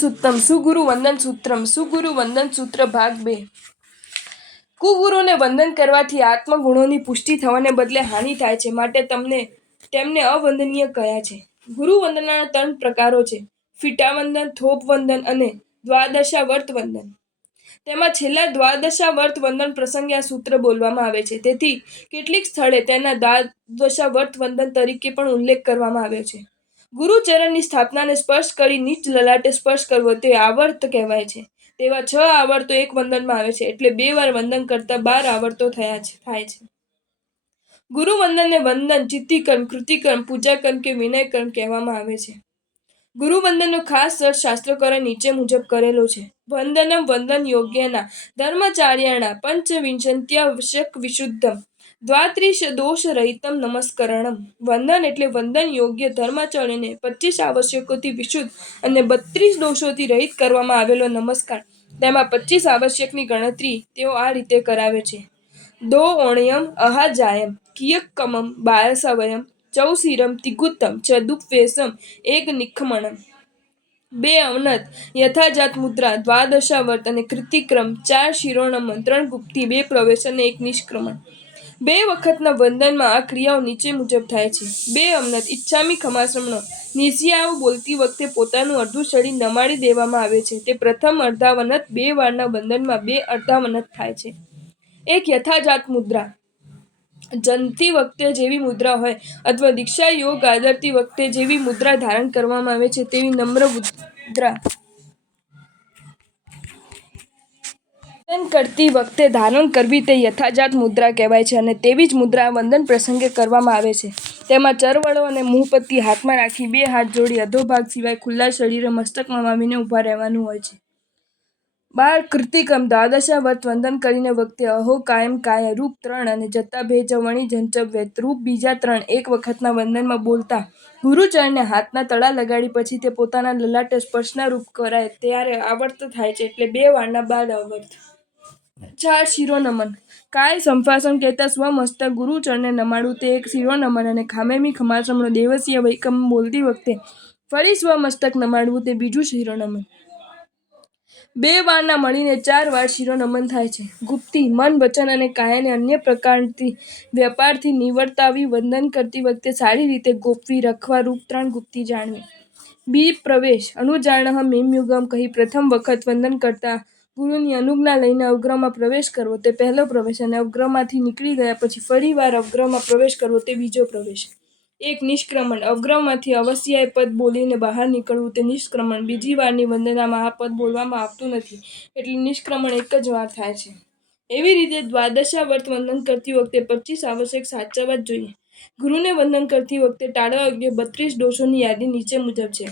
સૂત્રમ સુગુરુ વંદન સૂત્રમ સુગુરુ વંદન સૂત્ર ભાગ 2। કુગુરુને વંદન કરવાથી આત્મગુણોની પુષ્ટિ થવાને બદલે હાનિ થાય છે, માટે તેમને અવંદનીય કહ્યા છે। ગુરુ વંદનના 3 પ્રકારો છે: ફીટા વંદન, થોપ વંદન અને દ્વાદશાવર્ત વંદન। તેમાં છેલ્લા દ્વાદશાવર્ત વંદન પ્રસંગે આ સૂત્ર બોલવામાં આવે છે, તેથી કેટલીક સ્થળે તેના દ્વાદશાવર્ત વંદન તરીકે પણ ઉલ્લેખ કરવામાં આવ્યો છે। ગુરુચરણની સ્થાપનાને સ્પર્શ કરી નીચ લલાટે સ્પર્શ કરવો તે આવર્ત કહેવાય છે। તેવા 6 આવર્તો એક વંદનમાં આવે છે, એટલે 2 વાર વંદન કરતા 12 આવર્તો થાય છે। ગુરુ વંદનને વંદન, ચિત્તિકર્મ, કૃતિકર્મ, પૂજાકર્મ કે વિનયકર્મ કહેવામાં આવે છે। ગુરુ વંદનનો ખાસ અર્થ શાસ્ત્રકારોએ નીચે મુજબ કરેલો છે: વંદનમ વંદન યોગ્યના ધર્મચાર્યાણા પંચવિંશત્યાવશ્યક વિશુદ્ધમ દ્વાત્રીશ દોષ રહિતમ નમસ્કરણમ। વંદન એટલે વંદન યોગ્ય ધર્માચર્યને 25 આવશ્યકોથી વિશુદ્ધ અને 32 દોષોથી રહિત કરવામાં આવેલો નમસ્કાર। તેમાં 25 આવશ્યકની ગણતરી તેઓ આ રીતે કરાવે છે: દો ઓણ્યમ અહાજાયમ કિયક્કમમ બાયસવયમ ચૌસીરમ તિગુત્તમ ચદુપવેશમ એક નિખમણમ। 2 અવનત યથાજાત મુદ્રા, દ્વાદશાવર્ત અને કૃતિક્રમ, 4 શિરોનમન, 3 ગુપ્તી, 2 પ્રવેશ અને 1 નિષ્ક્રમણ। 2 વખતના વંદનમાં આ ક્રિયાઓ નીચે મુજબ થાય છે: 2 અવનત ઈચ્છામી ખમાસમણો નિશિયાઓ બોલતી વખતે પોતાનું અડધું શરીર નમાડી દેવામાં આવે છે, તે પ્રથમ અર્ધાવનત। 2 વારના વંદનમાં 2 અર્ધાવનત થાય છે। 1 યથાજાત મુદ્રા, જનતી વખતે જેવી મુદ્રા હોય અથવા દીક્ષા યોગ આદરતી વખતે જેવી મુદ્રા ધારણ કરવામાં આવે છે તેવી નમ્ર મુદ્રા વંદન કરતી વખતે ધારણ કરવી તે યથાજાત મુદ્રા કહેવાય છે, અને તેવી જ મુદ્રા વંદન પ્રસંગે કરવામાં આવે છે। તેમાં ચરવડો અને મુહપત્તી હાથમાં રાખી 2 હાથ જોડી અધોભાગ સિવાય ખુલ્લા શરીરે મસ્તક નમાવીને ઊભા રહેવાનું હોય છે। 12 કૃતિકમ, દ્વાદશાવર્ત વંદન કરીને વખતે અહો કાયમ કાય રૂપ 3 અને જતા ભેજ વણી જંચવ્ય રૂપ બીજા 3 એક વખતના વંદનમાં બોલતા ગુરુચરણને હાથના તળા લગાડી પછી તે પોતાના લલાટે સ્પર્શના રૂપ કરાય ત્યારે આવર્ત થાય છે, એટલે 2 વારના 12 આવર્ત। 4 શિરોનમન, કાય સંભાષણ કહેતા સ્વમસ્તક ગુરુચરણને નમાડવું તે એક શિરોનમન અને ખામેમી ખમાસમણો દેવસીય વૈકમ બોલતી વખતે ફરી સ્વમસ્તક નમાડવું તે બીજું શિરોનમન। 2 વારના મળીને 4 વાર શિરોનમન થાય છે। ગુપ્તી, મન, વચન અને કાયાને અન્ય પ્રકારથી વ્યાપારથી નિવર્તાવી વંદન કરતી વખતે સારી રીતે ગોપવી રખવા રૂપ 3 ગુપ્તી જાણવી। 2 પ્રવેશ, અનુજાનહ મેમયુગમ કહી પ્રથમ વખત વંદન કરતા ગુરુની અનુજ્ઞા લઈને અવગ્રહમાં પ્રવેશ કરવો તે પહેલો પ્રવેશ અને અવગ્રહમાંથી નીકળી ગયા પછી ફરી વાર અવગ્રહમાં પ્રવેશ કરવો તે બીજો પ્રવેશ। 1 નિષ્ક્રમણ, અવગ્રહમાંથી અવશ્યાય પદ બોલીને બહાર નીકળવું તે નિષ્ક્રમણ। બીજી વારની વંદનામાં આ પદ બોલવામાં આવતું નથી, એટલે નિષ્ક્રમણ એક જ વાર થાય છે। એવી રીતે દ્વાદશાવર્ત વંદન કરતી વખતે 25 આવશ્યક સાચવવા જ જોઈએ। ગુરુને વંદન કરતી વખતે ટાળવા યોગ્ય 32 દોષોની યાદી નીચે મુજબ છે: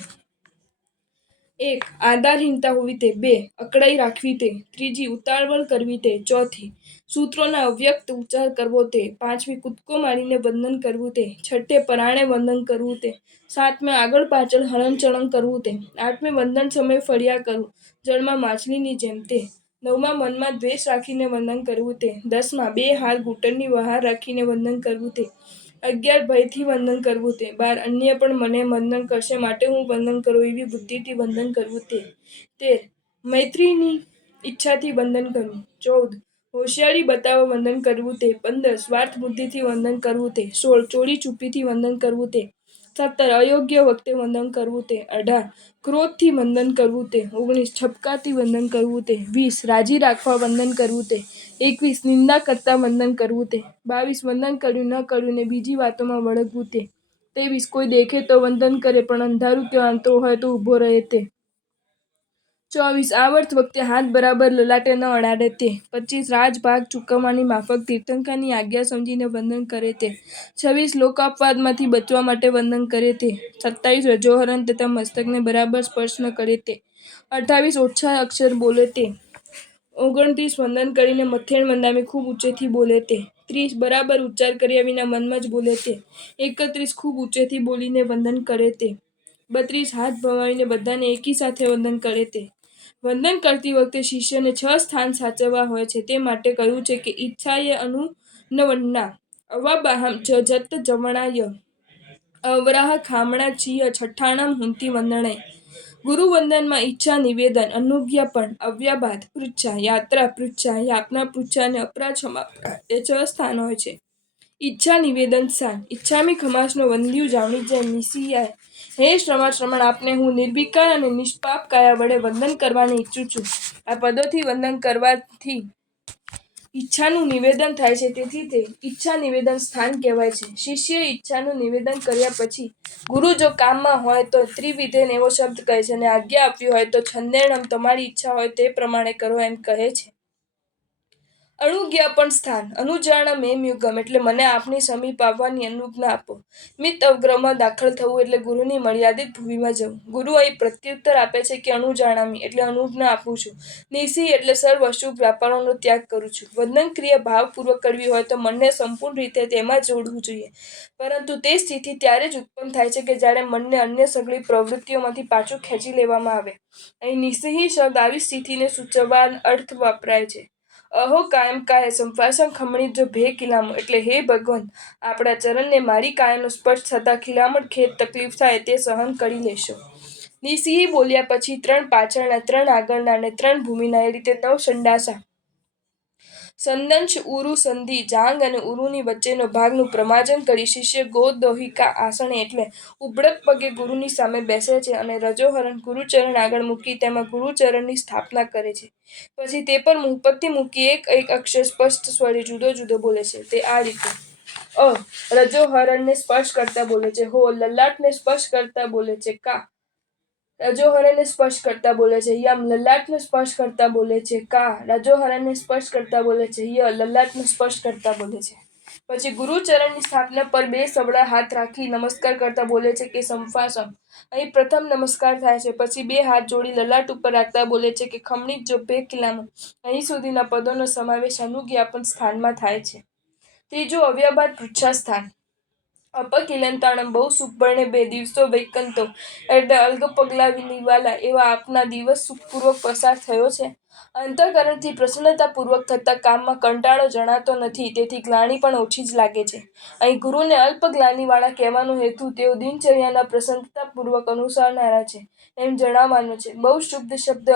1 આધારહીનતા હોવી તે, 2 અકળાઈ રાખવી તે, 3 ઉતાવળ કરવી તે, 4 સૂત્રોના અવ્યક્ત ઉચ્ચાર કરવો તે, 5 કૂદકો મારીને વંદન કરવું તે, 6 પરાણે વંદન કરવું તે, 7 આગળ પાછળ હલનચલન કરવું તે, 8 વંદન સમયે ફળિયા કરવું જળમાં માછલીની જેમ તે, 9 મનમાં દ્વેષ રાખીને વંદન કરવું તે, 10 2 હાથ ઘૂંટણની બહાર રાખીને વંદન કરવું તે, 11 ભયથી વંદન કરવું તે, 12 અન્ય પણ મને વંદન કરશે માટે હું વંદન કરું એવી બુદ્ધિથી વંદન કરવું તે, 13 મૈત્રીની ઈચ્છાથી વંદન કરવું, 14 હોશિયારી બતાવવા વંદન કરવું તે, 15 સ્વાર્થ બુદ્ધિથી વંદન કરવું તે, 16 ચોરી છુપીથી વંદન કરવું તે, 17 અયોગ્ય વખતે વંદન કરવું તે, 18 ક્રોધથી વંદન કરવું તે, 19 છપકાથી વંદન કરવું તે, 20 રાજી રાખવા વંદન કરવું તે, 21 નિંદા કરતા વંદન કરવું તે, 22 વંદન કર્યું ન કર્યું ને બીજી વાતોમાં વળગવું તે, 23 કોઈ દેખે તો વંદન કરે પણ અંધારું કે આંતરું હોય તો ઊભો રહે તે, 24 આવર્ત વખતે હાથ બરાબર લલાટે ન અડાડે તે, 25 રાજભાગ ચૂકવવાની માફક તીર્થંકરની આજ્ઞા સમજીને વંદન કરે તે, 26 લોકાપવાદમાંથી બચવા માટે વંદન કરે તે, 27 રજોહરણ તથા મસ્તકને બરાબર સ્પર્શ ન કરે તે, 28 ઓછા અક્ષર બોલે તે, 29 વંદન કરીને મથેણ મંદાવી ખૂબ ઊંચેથી બોલે તે, 30 બરાબર ઉચ્ચાર કર્યા વિના મનમાં જ બોલે તે, 31 ખૂબ ઊંચેથી બોલીને વંદન કરે તે, 32 હાથ ભવાવીને બધાને એકી સાથે વંદન કરે તે। વંદન કરતી વખતે શિષ્યને 6 સ્થાન સાચવવા હોય છે, તે માટે કહ્યું છે કે ઈચ્છાએ અનુનવન્ના અવાબાહમ જત જવણાય અવરાહ ખામણા ચિય છઠ્ઠાણમ હુંતિ વંદણય। ગુરુવંદનમાં ઈચ્છા નિવેદન, અનુજ્ઞાપન, અવ્યાબાદ, પૃચ્છા, યાત્રા પૃચ્છા, યાપના પૃચ્છા અને અપરાધ ક્ષમા એ 6 સ્થાન હોય છે. ઈચ્છા નિવેદન સ્થાન. ઈચ્છામી ખમાસનો વંદ્યુ જાવણી જય નિશિયાય. હે શ્રમણ આપને હું નિર્વિકાર અને નિષ્પાપ કાયા વડે વંદન કરવાને ઈચ્છું છું. આ પદોથી વંદન કરવાથી ઈચ્છાનું નિવેદન થાય છે, તેથી તે ઈચ્છા નિવેદન સ્થાન કહેવાય છે. શિષ્યએ ઈચ્છાનું નિવેદન કર્યા પછી ગુરુ જો કામમાં હોય તો ત્રિવિધેન એવો શબ્દ કહે છે અને આજ્ઞા આપવી હોય તો છંદેણમ તમારી ઈચ્છા હોય તે પ્રમાણે કરો એમ કહે છે. અનુજ્ઞાપન સ્થાન. અનુજાણમ એમ યુગમ એટલે મને આપની સમીપ આવવાની અનુજ્ઞા આપો. મિત અવગ્રહમાં દાખલ થવું એટલે ગુરુની મર્યાદિત ભૂમિમાં જવું. ગુરુ અહીં પ્રત્યુત્તર આપે છે કે અનુજાણામી એટલે અનુજ્ઞા આપું છું. નિશી એટલે સર્વ અશુભ વ્યાપારોનો ત્યાગ કરું છું. વંદન ક્રિયા ભાવપૂર્વક કરવી હોય તો મનને સંપૂર્ણ રીતે તેમાં જોડવું જોઈએ, પરંતુ તે સ્થિતિ ત્યારે જ ઉત્પન્ન થાય છે કે જ્યારે મનને અન્ય સઘળી પ્રવૃત્તિઓમાંથી પાછું ખેંચી લેવામાં આવે. અહીં નિસ્સિહ શબ્દ આવી સ્થિતિને સૂચવવા અર્થ વપરાય છે. અહો કાયમ કાહે સંફાસમ ખમણી જો ભે કિલામો એટલે હે ભગવાન, આપણા ચરણને મારી કાયાનો સ્પર્શ થતાં ખિલામણ ખેદ તકલીફ થાય તે સહન કરી લેશો. નિસિંહ બોલ્યા પછી 3 પાછળના, 3 આગળના અને 3 ભૂમિના એ રીતે 9 સંડાસા. સંદંશ, ઉરુ, સંધિ, જાંઘ અને ઉરુની વચ્ચેનો ભાગનું પ્રમાજન કરી શિષ્ય ગોદોહિકા આસણે એટલે ઉબળક પગે ગુરુની સામે બેસે છે અને રજોહરણ ગુરુચરણ આગળ મૂકી તેમાં ગુરુચરણની સ્થાપના કરે છે. પછી તે પર મુહપત્તિ મૂકી એક એક અક્ષર સ્પષ્ટ સ્વરે જુદો જુદો બોલે છે. તે આ રીતે: અ. રજોહરણને સ્પર્શ કરતા બોલે છે. હો. લલાટને સ્પર્શ કરતા બોલે છે. કા. રજોહરણને સ્પર્શ કરતા બોલે છે. યમ. લલાટને સ્પર્શ કરતા બોલે છે. કા. રજોહરણને સ્પર્શ કરતા બોલે છે. ય. લલાટને સ્પર્શ કરતા બોલે છે. પછી ગુરુચરણની સ્થાપના પર 2 સબળા હાથ રાખી નમસ્કાર કરતા બોલે છે કે સંફાસમ. અહીં પ્રથમ નમસ્કાર થાય છે. પછી 2 હાથ જોડી લલાટ ઉપર રાખતા બોલે છે કે ખમણી જો ભે કિલામો. અહીં સુધીના પદોનો સમાવેશ અનુજ્ઞાપન સ્થાનમાં થાય છે. ત્રીજું અવ્યાબાદ પૃચ્છા સ્થાન. અપકિલંતાણમ બહુ સુખબળને 2 દિવસો વૈકંતો એટલે અલ્ગ પગલા નિવાલા એવા આપના દિવસ સુખપૂર્વક પસાર થયો છે. અંતઃકરણથી પ્રસન્નતાપૂર્વક થતા કામમાં કંટાળો જણાતો નથી, તેથી ગ્લાનિ પણ ઓછી જ લાગે છે. અહીં ગુરુને અલ્પ ગ્લાનિવાળા કહેવાનો હેતુ તેઓ દિનચર્યાના પ્રસન્નતાપૂર્વક અનુસરનારા છે એમ જણાવવાનો છે. બહુ શુદ્ધ શબ્દ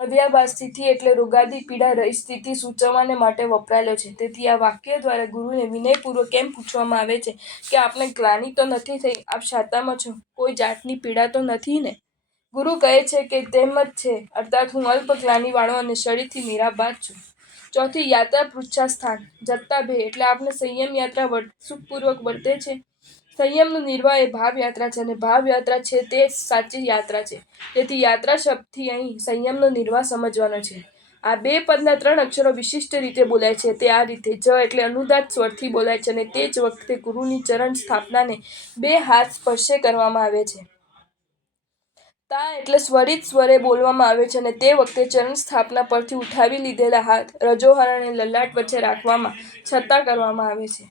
અવ્યાબાદ સ્થિતિ એટલે રોગાદી પીડા રહિત સ્થિતિ સૂચવવાને માટે વપરાયેલો છે. તેથી આ વાક્ય દ્વારા ગુરુને વિનયપૂર્વક એમ પૂછવામાં આવે છે કે આપને ગ્લાનિ તો નથી થઈ? આપ શાતામાં છો? કોઈ જાતની પીડા તો નથી ને? ગુરુ કહે છે કે તેમ જ છે, અર્થાત હું અલ્પ ગ્લાનિવાળો અને શરીરથી નિરાબાદ છું. ચોથી યાત્રા પૃચ્છા સ્થાન. જત્તા ભે એટલે આપને સંયમ યાત્રા સુખપૂર્વક વર્તે છે. સંયમનું નિર્વાહ એ ભાવયાત્રા છે અને ભાવયાત્રા છે તે જ સાચી યાત્રા છે. તેથી યાત્રા શબ્દથી અહીં સંયમનો નિર્વાહ સમજવાનો છે. આ 2 પદના 3 અક્ષરો વિશિષ્ટ રીતે બોલાય છે. તે આ રીતે: જ એટલે અનુદાત્ત સ્વરથી બોલાય છે અને તે જ વખતે ગુરુની ચરણ સ્થાપનાને 2 હાથ સ્પર્શે કરવામાં આવે છે. તા એટલે સ્વરિત સ્વરે બોલવામાં આવે છે અને તે વખતે ચરણ સ્થાપના પરથી ઉઠાવી લીધેલા હાથ રજોહરણ અને લલાટ વચ્ચે રાખવામાં છતાં કરવામાં આવે છે.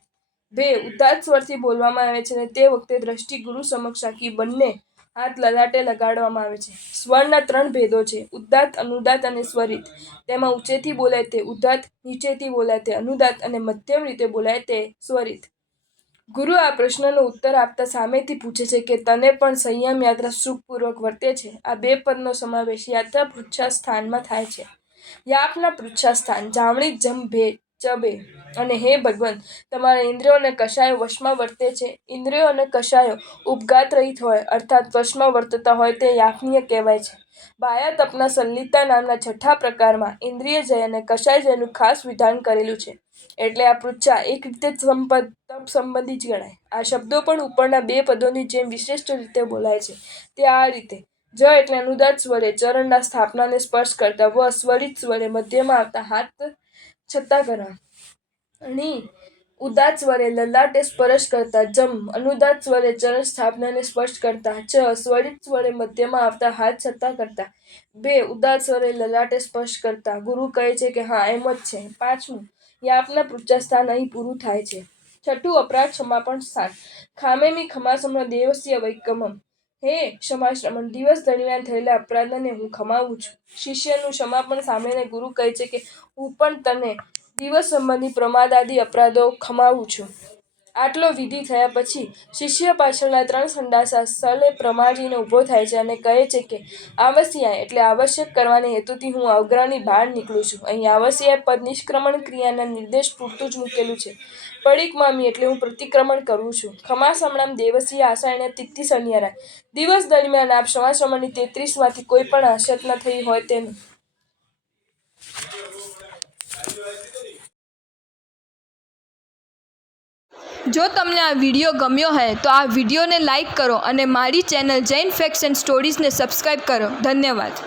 ભે ઉદાત્ત સ્વરથી બોલવામાં આવે છે અને તે વખતે દ્રષ્ટિ ગુરુ સમક્ષ રાખી બંને હાથ લલાટે લગાડવામાં આવે છે. સ્વરના 3 ભેદો છે: ઉદાત્ત, અનુદાત્ત અને સ્વરિત. તેમાં ઊંચેથી બોલાય તે ઉદાત્ત, નીચેથી બોલાય તે અનુદાત્ત અને મધ્યમ રીતે બોલાય તે સ્વરિત. ગુરુ આ પ્રશ્નનો ઉત્તર આપતા સામેથી પૂછે છે કે તને પણ સંયમ યાત્રા સુખપૂર્વક વર્તે છે? આ 2 પદનો સમાવેશ યાત્રા પૃચ્છા સ્થાનમાં થાય છે. યાપના પૃચ્છા સ્થાન. જાવણી જમ ભે ચબે અને હે ભગવાન, તમારા ઇન્દ્રિયો અને કશાયો વશમાં વર્તે છે. ઇન્દ્રિયો અને કશાયો ઉપઘાત રહિત હોય અર્થાત વશમાં વર્તતા હોય તે યાપનીય કહેવાય છે. બાહ્ય તપના સંલિપ્તા નામના 6થા પ્રકારમાં ઇન્દ્રિય જય અને કશાય જયનું ખાસ વિધાન કરેલું છે. એટલે આ પૃચ્છા એક રીતે તપ સંબંધી જ ગણાય. આ શબ્દો પણ ઉપરના 2 પદોની જેમ વિશિષ્ટ રીતે બોલાય છે. તે આ રીતે: જ એટલે અનુદાત્ત સ્વરે ચરણના સ્થાપનાને સ્પર્શ કરતા. વ. સ્વરિત સ્વરે મધ્યમાં આવતા હાથ છતાં કરવા. ણી. ઉદાત્ત સ્વરે લલાટે સ્પર્શ કરતા. જમ. અનુદાત્ત સ્વરે ચરણ સ્થાપનાને સ્પર્શ કરતા. ચ. સ્વરિત સ્વરે મધ્યમાં આવતા હાથ છતાં કરતા. ભે. ઉદાત્ત સ્વરે લલાટે સ્પર્શ કરતા. ગુરુ કહે છે કે હા, એમ જ છે. પાંચમું યાપના પૃચ્છા સ્થાન અહીં પૂરું થાય છે. છઠ્ઠું અપરાધ ક્ષમાપણ સ્થાન. ખામેમી ખમાસમ્ન દેવસ્ય વૈકમમ. હે ક્ષમાશ્રમણ, દિવસ દરમિયાન થયેલા અપરાધને હું ખમાવું છું. શિષ્યનું ક્ષમાપણ સાંભળીને ગુરુ કહે છે કે હું પણ તને દિવસ સંબંધી પ્રમાદાદિ અપરાધો ખમાવું છું. આટલો વિધિ થયા પછી શિષ્ય પાછળના 3 સંડાસા સ્થળે પ્રમાજીને ઊભો થાય છે અને કહે છે કે આવશ્યા એટલે આવશ્યક કરવાને હેતુથી હું અવગ્રહની બહાર નીકળું છું. અહીં આવશ્યા પદ નિષ્ક્રમણ ક્રિયાના નિર્દેશ પૂરતું જ મૂકેલું છે. પડિક્મામી એટલે હું પ્રતિક્રમણ કરું છું. ખમા સમણામ દેવસી આસાયણ તિથિ સન્યારા. દિવસ દરમિયાન આપ ક્ષમાશ્રમણની 33 માંથી કોઈ પણ હશત ન થઈ હોય તેનું જો તમને આ વિડીયો ગમ્યો હોય તો આ વિડીયોને લાઈક કરો અને મારી ચેનલ જૈન ફેક્ટ્સ એન્ડ સ્ટોરીઝને સબસ્ક્રાઈબ કરો. ધન્યવાદ.